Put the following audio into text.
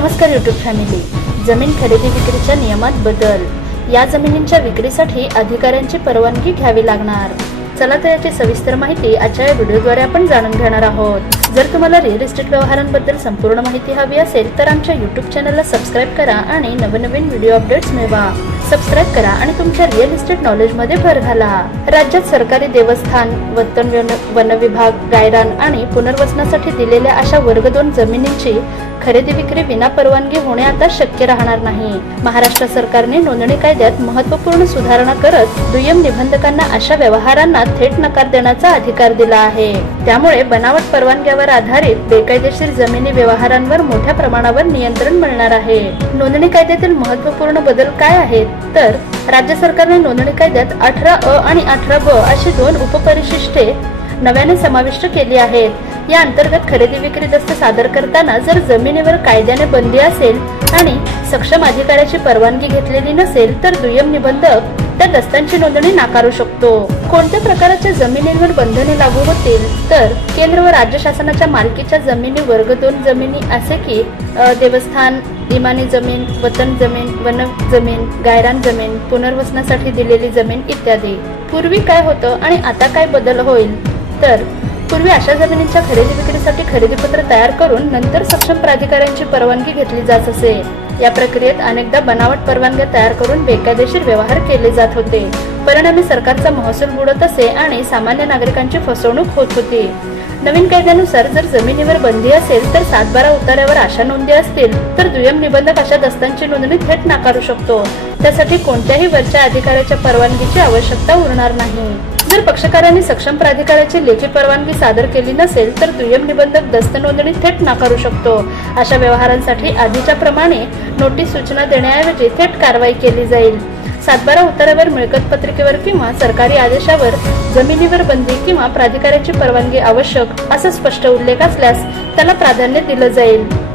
नमस्कार YouTube family. जमीन खरेदी विक्रीच्या नियमात बदल। या जमिनींच्या विक्रीसाठी अधिकाऱ्यांची परवानगी घ्यावी लागणार। चला तर याची सविस्तर माहिती आजच्या या व्हिडिओद्वारे आपण जाणून घेणार आहोत। जर तुम्हाला रिअल इस्टेट व्यवहारांबद्दल संपूर्ण माहिती हवी असेल तर आमच्या यूट्यूब चॅनलला सबस्क्राइब करा आणि नवनवीन व्हिडिओ अपडेट्स मिळवा। सबस्क्राइब करा आणि तुमच्या रिअल इस्टेट नॉलेज मध्ये भर घाला। राज्यात सरकारी देवस्थान, वन विभाग, गायरान आणि पुनर्वसनासाठी दिलेल्या अशा वर्ग 2 जमिनींची खरेदी विक्री विना परवानगी होणे आता शक्य राहणार नाही। महाराष्ट्र सरकारने नोंदणी कायद्यात महत्त्वपूर्ण सुधारणा करत दुय्यम निबंधकांना अशा व्यवहारांना थेट नकार देण्याचा अधिकार दिला आहे। त्यामुळे बनावट परवानग्यावर आधारित बेकायदेशीर जमिनी व्यवहारांवर मोठ्या प्रमाणावर नियंत्रण मिळणार आहे। नोंदणी कायद्यातील महत्त्वपूर्ण बदल काय आहेत तर राज्य सरकारने नोंदणी कायद्यात 18A आणि 18B अशी 2 उपपरिशिष्टे नव्याने समाविष्ट केली आहेत। या अंतर्गत खरेदी विक्री दस्त सादर करताना जर जमिनीवर कायद्याने बंदी असेल आणि सक्षम अधिकाऱ्याची परवानगी घेतलेली नसेल तर दुय्यम निबंधक त्या दस्तांची नोंदणी नाकारू शकतो। कोणत्या प्रकारच्या जमिनींवर बंधने लागू होतील तर केंद्र व राज्य शासनाच्या मालकीच्या जमिनी वर्ग 2 जमिनी असे की देवस्थान, इमानी जमीन, वतन जमीन, वन जमीन, गायरान जमीन, पुनर्वसनासाठी दिलेली जमीन इत्यादी। पूर्वी काय होतं आणि आता काय बदल होईल तर पूर्वी अशा जमिनींच्या खरेदी विक्रीसाठी खरेदी पत्र तयार करून नंतर सक्षम प्राधिकाऱ्यांची परवानगी घेतली जात असे। या प्रक्रियेत अनेकदा बनावट परवानग्या तयार करून बेकायदेशीर व्यवहार केले जात होते। परिणामी सरकारचा महसूल बुडत असे आणि सामान्य नागरिकांची फसवणूक होत होती। नवीन कायद्यानुसार जर जमिनीवर बंदी असेल तर 7/12 उतार्यावर अशा नोंदी असतील तर दुय्यम निबंधक अशा दस्तांची नोंदणी थेट नाकारू शकतो। त्यासाठी कोणत्याही वरच्या अधिकाऱ्याच्या परवानगीची आवश्यकता उरणार नाही। जर पक्षकारांनी सक्षम प्राधिकाऱ्याची लेखी परवानगी सादर केली नसेल तर दुय्यम निबंधक दस्त नोंदणी थेट नाकारू शकतो। अशा व्यवहारांसाठी आधीच्या प्रमाणे नोटीस सूचना देण्याऐवजी थेट कारवाई केली जाईल। 7/12 उतार्यावर मिळकत पत्रिकेवर किंवा सरकारी आदेशावर जमिनीवर बंदी किंवा प्राधिकाऱ्याची परवानगी आवश्यक असा स्पष्ट उल्लेख असल्यास त्याला प्राधान्य दिले जाईल।